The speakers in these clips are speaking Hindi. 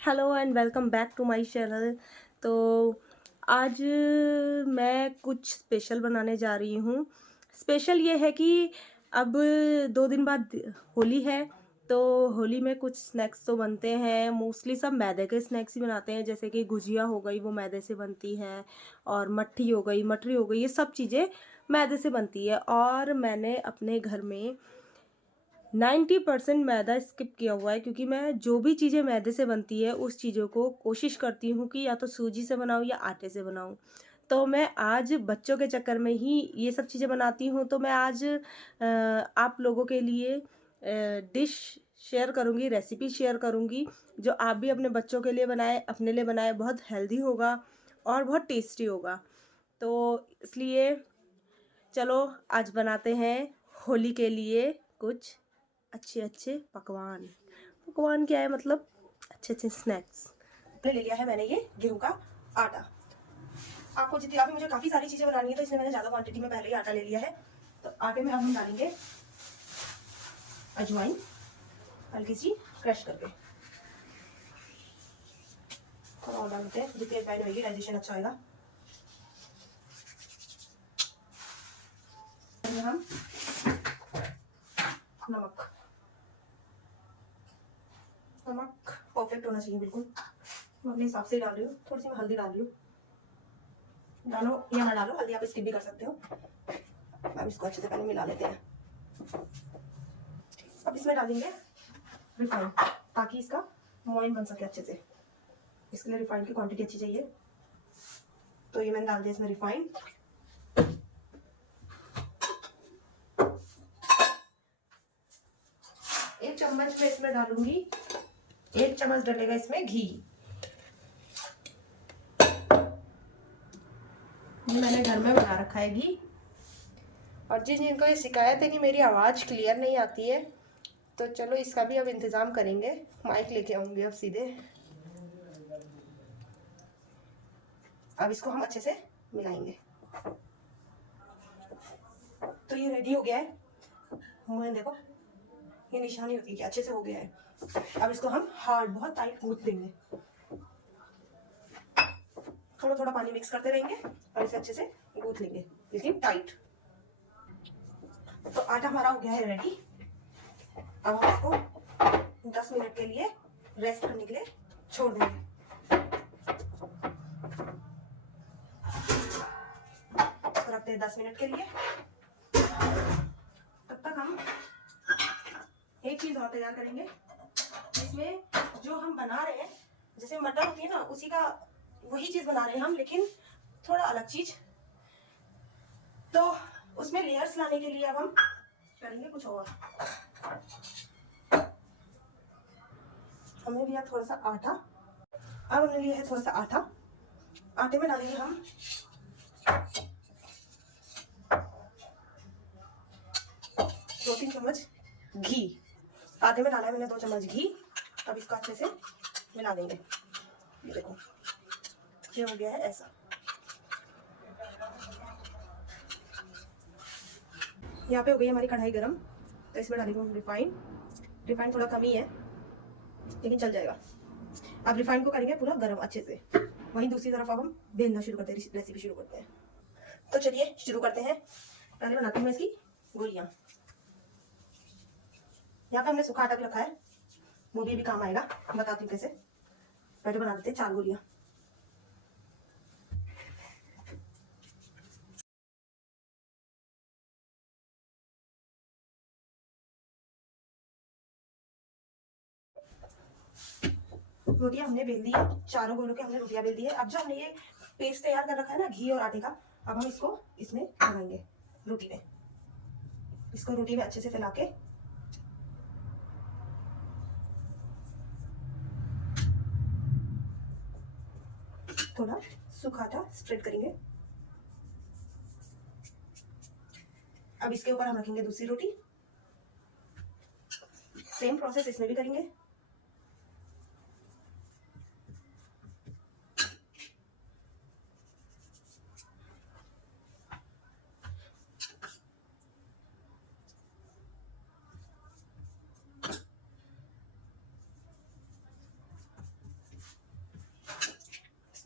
Hello and welcome back to my channel. तो आज मैं कुछ स्पेशल बनाने जा रही हूँ। स्पेशल ये है कि अब 2 दिन बाद होली है, तो होली में कुछ स्नैक्स तो बनते हैं। मोस्टली सब मैदे के स्नैक्स ही बनाते हैं, जैसे कि गुजिया हो गई, वो मैदे से बनती है, और मट्ठी हो गई, मटरी हो गई, ये सब चीज़ें मैदे से बनती है। और मैंने अपने घर में 90% मैदा स्किप किया हुआ है, क्योंकि मैं जो भी चीज़ें मैदे से बनती है उस चीज़ों को कोशिश करती हूँ कि या तो सूजी से बनाऊँ या आटे से बनाऊँ। तो मैं आज बच्चों के चक्कर में ही ये सब चीज़ें बनाती हूँ। तो मैं आज आप लोगों के लिए डिश शेयर करूँगी, रेसिपी शेयर करूँगी, जो आप भी अपने बच्चों के लिए बनाएँ, अपने लिए बनाएँ। बहुत हेल्दी होगा और बहुत टेस्टी होगा। तो इसलिए चलो आज बनाते हैं होली के लिए कुछ अच्छे अच्छे पकवान। पकवान क्या है, मतलब अच्छे अच्छे स्नैक्स। ले लिया है मैंने ये गेहूं का आटा। आपको जितनी अभी मुझे काफ़ी सारी चीज़ें बनानी है, तो इसलिए मैंने ज़्यादा क्वांटिटी में पहले ही आटा ले लिया है। तो आटे में अब हम डालेंगे अजवाइन, हल्की सी क्रश करके। थोड़ा और डालते हैं, जितनी अजवाइन होगी डाइजेशन अच्छा होगा। हम नमक, नमक परफेक्ट होना चाहिए बिल्कुल। मैं अपने हिसाब से डाल रही हूँ। थोड़ी सी मैं हल्दी डाल रही हूँ। डालो या ना डालो, हल्दी आप स्किप भी कर सकते हो। अब इसको अच्छे से पहले मिला लेते हैं। अब इसमें डालेंगे रिफाइंड, ताकि इसका मोइन बन सके अच्छे से। इसके लिए रिफाइंड की क्वांटिटी अच्छी चाहिए। तो ये मैंने डाल दिया इसमें रिफाइंड। एक चम्मच में इसमें डालूंगी, 1 चम्मच डलेगा इसमें घी। ये मैंने घर में बना रखा है घी। और जिनको ये शिकायत है कि मेरी आवाज़ क्लियर नहीं आती है, तो चलो इसका भी अब इंतज़ाम करेंगे। माइक लेके आऊंगी अब सीधे। अब इसको हम अच्छे से मिलाएंगे। तो ये रेडी हो गया है। मुझे देखो, ये निशानी होती है कि अच्छे से हो गया है। अब इसको हम हार्ड, बहुत टाइट गूंथ देंगे। थोड़ा थोड़ा पानी मिक्स करते रहेंगे और इसे अच्छे से गूंथ लेंगे, लेकिन टाइट। तो आटा हमारा हो गया है रेडी। अब हम इसको 10 मिनट के लिए रेस्ट करने के लिए छोड़ देंगे। इसको रखते हैं 10 मिनट के लिए। तब तक हम एक चीज और तैयार करेंगे। इसमें जो हम बना रहे हैं, जैसे मटर होती है ना, उसी का वही चीज बना रहे हैं हम, लेकिन थोड़ा अलग चीज। तो उसमें लेयर्स लाने के लिए अब हम करेंगे कुछ और। हमने लिया थोड़ा सा आटा। अब हमने लिया है थोड़ा सा आटा। आटे में डालेंगे हम 2-3 चम्मच घी। आटे में डाला है मैंने 2 चम्मच घी। अब इसको अच्छे से मिला देंगे। ये देखो, ये हो गया है ऐसा। यहाँ पे हो गई हमारी कढ़ाई गरम। तो इसमें डालेंगे हम रिफाइन। रिफाइन थोड़ा कम ही है, लेकिन चल जाएगा। अब रिफाइन को करेंगे पूरा गरम अच्छे से। वहीं दूसरी तरफ अब हम बेलना शुरू करते हैं, रेसिपी शुरू करते हैं। तो चलिए शुरू करते हैं। पहले बनाती हूँ मैं इसकी गोलियां। यहाँ पे हमने सूखा आटा भी रखा है, वो भी काम आएगा। बताती हूँ कैसे। पहले बना देते हैं 4 गोलियां। रोटियां हमने बेल दी है, चारों गोलों के हमने रोटियां बेल दी है। अब जो हमने ये पेस्ट तैयार कर रखा है ना घी और आटे का, अब हम इसको इसमें लगाएंगे रोटी में। इसको रोटी में अच्छे से फैला के थोड़ा सूखा आटा स्प्रेड करेंगे। अब इसके ऊपर हम रखेंगे दूसरी रोटी। सेम प्रोसेस इसमें भी करेंगे।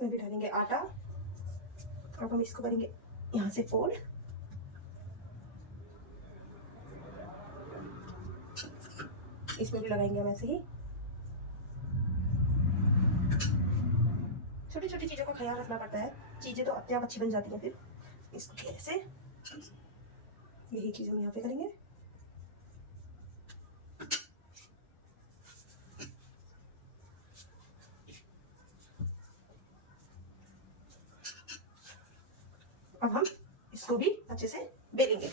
इसमें भी डालेंगे आटा। अब हम इसको करेंगे यहाँ से फोल्ड। इसमें भी लगाएंगे हम ऐसे ही। छोटी छोटी चीज़ों का ख्याल रखना पड़ता है, चीज़ें तो अपने आप अच्छी बन जाती हैं। फिर इसको भी ऐसे, यही चीज़ हम यहाँ पे करेंगे। अब हम इसको भी अच्छे से बेलेंगे।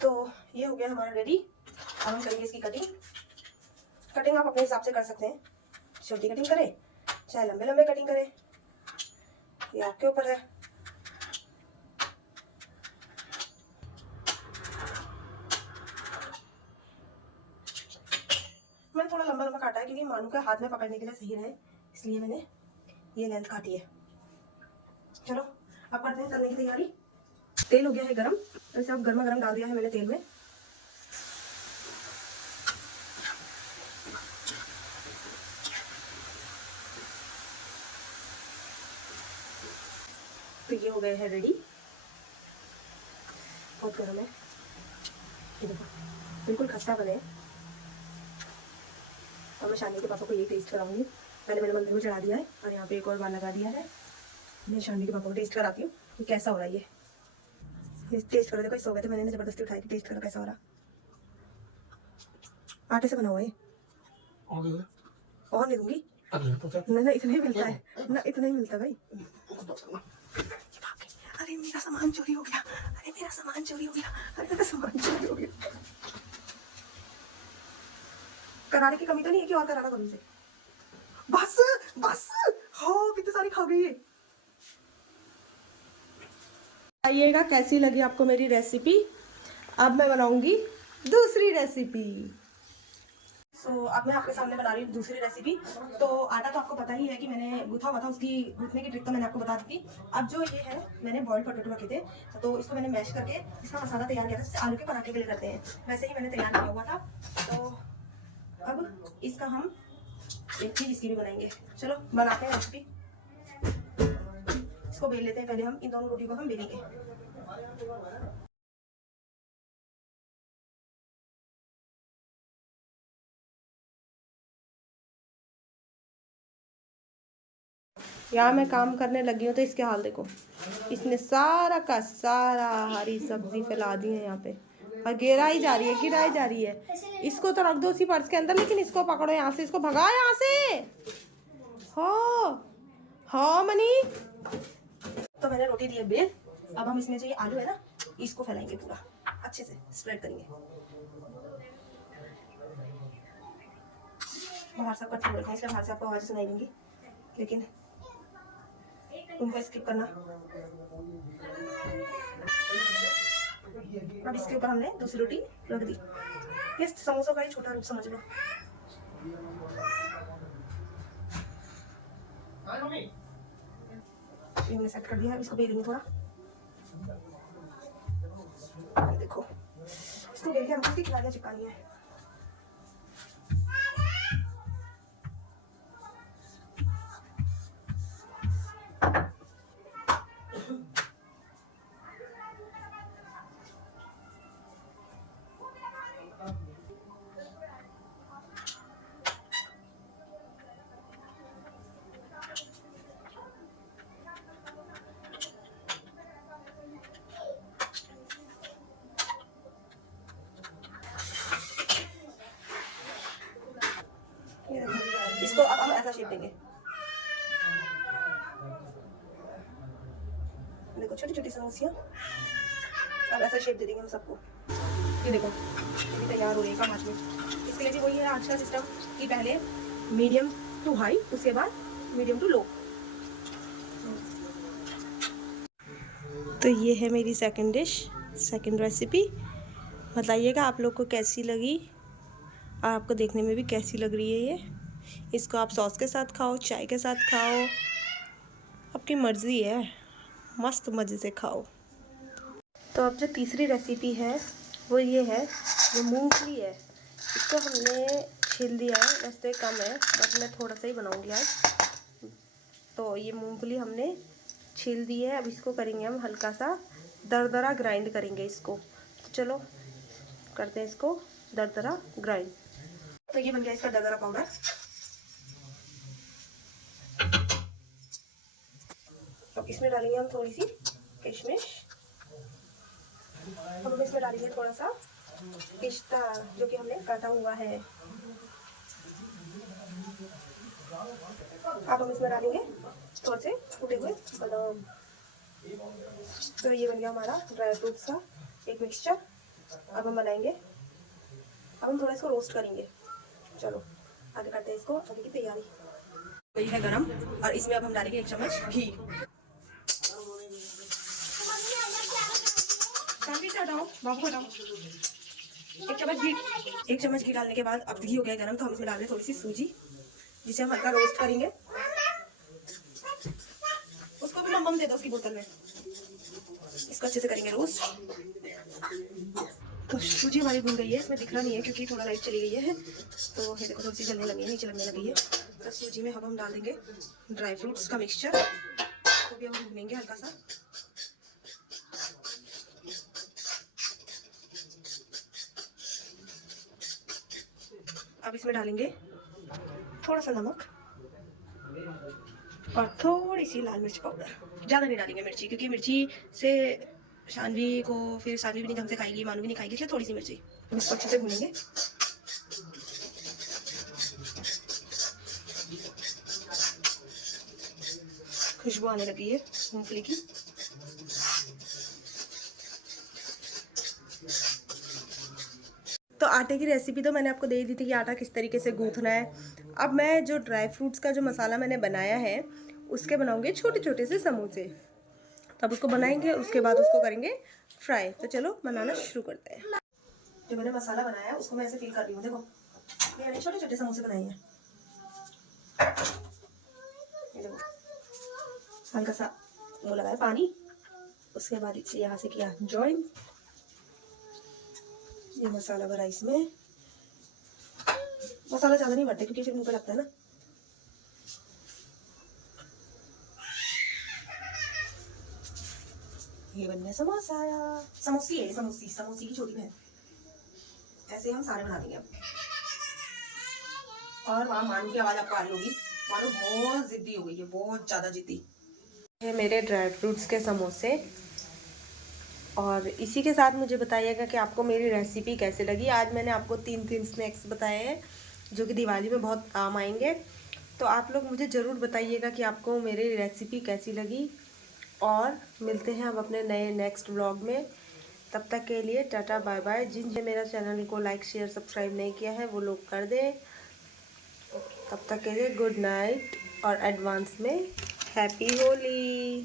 तो ये हो गया हमारा रेडी। अब हम करेंगे इसकी कटिंग। कटिंग आप अपने हिसाब से कर सकते हैं, छोटी कटिंग करें चाहे लंबे लंबे कटिंग करें, ये आपके ऊपर है। मैंने थोड़ा लंबा लंबा काटा है क्योंकि मानू का हाथ में पकड़ने के लिए सही रहे, इसलिए मैंने ये लेंथ काटी है। चलो अब करते हैं तलने की तैयारी। तेल हो गया है गरम, तो इसे अब गर्मा गर्म डाल दिया है मैंने तेल में। तो ये हो गए हैं रेडी। बहुत गर्म है, ये देखो बिल्कुल खस्ता बने। और मैं शानी के पापा को ये टेस्ट कराऊंगी। मैंने मेरे मंदिर में चढ़ा दिया है और यहाँ पे एक और बार लगा दिया है। मैं शानी के पापा को टेस्ट कराती हूँ कि कैसा हो रहा है ये टेस्ट करो। देखो सो गए थे, मैंने जबरदस्ती उठाई थी, टेस्ट करो कैसा हो रहा। आटे से बना हुआ है और नहीं दूंगी ना, इतना ही मिलता है ना, इतना ही मिलता भाई। अरे मेरा सामान चोरी हो गया, अरे मेरा सामान चोरी हो गया, अरे मेरा सामान चोरी हो गया। करारे की कमी तो नहीं है कि और करारा करूँ से? बस बस, हाँ कितनी सारी खा गई है। बताइएगा कैसी लगी आपको मेरी रेसिपी। अब मैं बनाऊंगी दूसरी रेसिपी। अब मैं आपके सामने बना रही हूँ दूसरी रेसिपी। तो आटा तो आपको पता ही है कि मैंने गूथा हुआ था, उसकी गूथने की ट्रिक तो मैंने आपको बता दी थी। अब जो ये है, मैंने बॉइल्ड पोटैटो रखे थे, तो इसको मैंने मैश करके इसका मसाला तैयार किया था, जैसे आलू के पराठे के लिए करते हैं वैसे ही मैंने तैयार किया हुआ था। तो अब इसका हम एक चीज़ इसकी भी बनाएंगे। चलो बनाते हैं रेसिपी। इसको बेल लेते हैं पहले, हम इन दोनों रोटी को हम बेलेंगे। यहाँ मैं काम करने लगी हूँ तो इसके हाल देखो, इसने सारा का सारा हरी सब्जी फैला दी है यहाँ पे और गिराई जा रही है, गिराई जा रही है। इसको तो रख दो उसी पर्स के अंदर, लेकिन इसको पकड़ो यहाँ से, इसको भगा यहाँ से। हाँ मनी। तो मैंने रोटी दी है बेल। अब हम इसमें जो ये आलू है ना, इसको फैलाएंगे पूरा अच्छे से, स्प्रेड करेंगे। बाहर सब कच्चे बोल रहे हैं इसलिए बाहर से आपको आवाज़ सुनाई देंगी, लेकिन उनको स्किप करना। अब इसके ऊपर हमने दूसरी रोटी रख दी। ये समोसा का ही छोटा रूप समझ लो। ये हमने सेट कर दिया है, इसको बेलेंगे थोड़ा। देखो इसको बेल के हमको इसकी किनारियाँ चिपकानी है। इसको अब हम ऐसा शेप देंगे। देखो छोटी छोटी समोसियाँ, अब ऐसा शेप दे देंगे हम सबको। ये देखो ये भी तैयार हो रही है हाथ में। इसके लिए भी वही है आज का सिस्टम कि पहले मीडियम टू हाई, उसके बाद मीडियम टू लो। तो ये है मेरी सेकंड डिश, सेकंड रेसिपी। बताइएगा आप लोग को कैसी लगी और आपको देखने में भी कैसी लग रही है ये। इसको आप सॉस के साथ खाओ, चाय के साथ खाओ, आपकी मर्ज़ी है, मस्त मज़े से खाओ। तो अब जो तीसरी रेसिपी है वो ये है, जो मूंगफली है इसको हमने छील दिया है। वैसे कम है बट मैं थोड़ा सा ही बनाऊंगी आज। तो ये मूंगफली हमने छील दी है। अब इसको करेंगे हम हल्का सा दरदरा ग्राइंड करेंगे इसको। तो चलो करते हैं इसको दरदरा ग्राइंड। तो ये बन गया इसका दरदरा पाउडर। अब इसमें डालेंगे हम थोड़ी सी किशमिश। हम इसमें डालेंगे थोड़ा सा पिस्ता जो कि हमने काटा हुआ है। अब हम इसमें डालेंगे थोड़े से फूटे हुए बादाम। तो ये बन गया हमारा ड्राई फ्रूट्स का एक मिक्सचर। अब हम बनाएंगे, अब हम थोड़ा इसको रोस्ट करेंगे। चलो आगे करते हैं इसको आगे की तैयारी। तो ये है गरम और इसमें अब हम डालेंगे 1 चम्मच घी। बाबू हटाओ। 1 चम्मच घी। 1 चम्मच घी डालने के बाद अब घी हो गया गरम, तो हम इसमें डाल दें थोड़ी सी सूजी जिसे हम हल्का रोस्ट करेंगे। उसको भी मम्मा दे दो उसकी बोतल में। इसको अच्छे से करेंगे रोस्ट। तो सूजी हमारी भून गई है, इसमें दिख रहा नहीं है क्योंकि थोड़ा लाइट चली गई है। तो ये देखो थोड़ी सी जलने लगी है, नीचे लगने लगी है। तो सूजी में अब हम डाल देंगे ड्राई फ्रूट्स का मिक्सचर। तो भी हम भूनेंगे हल्का सा। अब इसमें डालेंगे थोड़ा सा नमक और थोड़ी सी लाल मिर्च पाउडर। ज़्यादा नहीं डालेंगे मिर्ची, क्योंकि मिर्ची से शानवी को फिर शानवी भी नहीं ढंग से खाएगी, मानू भी नहीं खाएगी, इसलिए थोड़ी सी मिर्ची। इसको अच्छे से भूनेंगे। खुशबू आने लगी है मूंगफली की। तो आटे की रेसिपी तो मैंने आपको दे दी थी कि आटा किस तरीके से गूंथना है। अब मैं जो ड्राई फ्रूट्स का जो मसाला मैंने बनाया है उसके बनाऊंगे छोटे छोटे से समोसे। तब उसको बनाएंगे, उसके बाद उसको करेंगे फ्राई। तो चलो बनाना शुरू करते हैं। जो मैंने मसाला बनाया है उसको मैं ऐसे फिल कर रही हूँ। देखो मैंने छोटे छोटे समोसे बनाए हैं। हल्का सा वो लगाया पानी, उसके बाद इसे यहाँ से किया जॉइन। ये मसाला भरा इसमें। मसाला ज़्यादा नहीं भरते क्योंकि फिर मुंह पे लगता है ना। ये बन गया समोसा। समोसी है, समोसी समोसी की छोटी बहन। ऐसे हम सारे बना देंगे अब। और वहाँ मानू की आवाज़ आपको आ रही होगी। मानू बहुत जिद्दी हो गई है, बहुत ज़्यादा जिद्दी। ये मेरे ड्राई फ्रूट्स के समोसे। और इसी के साथ मुझे बताइएगा कि आपको मेरी रेसिपी कैसे लगी। आज मैंने आपको 3 स्नैक्स बताए हैं जो कि दिवाली में बहुत काम आएंगे। तो आप लोग मुझे ज़रूर बताइएगा कि आपको मेरी रेसिपी कैसी लगी। और मिलते हैं हम अपने नए नेक्स्ट व्लॉग में। तब तक के लिए टाटा बाय बाय। जिन मेरा चैनल को लाइक शेयर सब्सक्राइब नहीं किया है वो लोग कर दें। तब तक के लिए गुड नाइट और एडवांस में हैप्पी होली।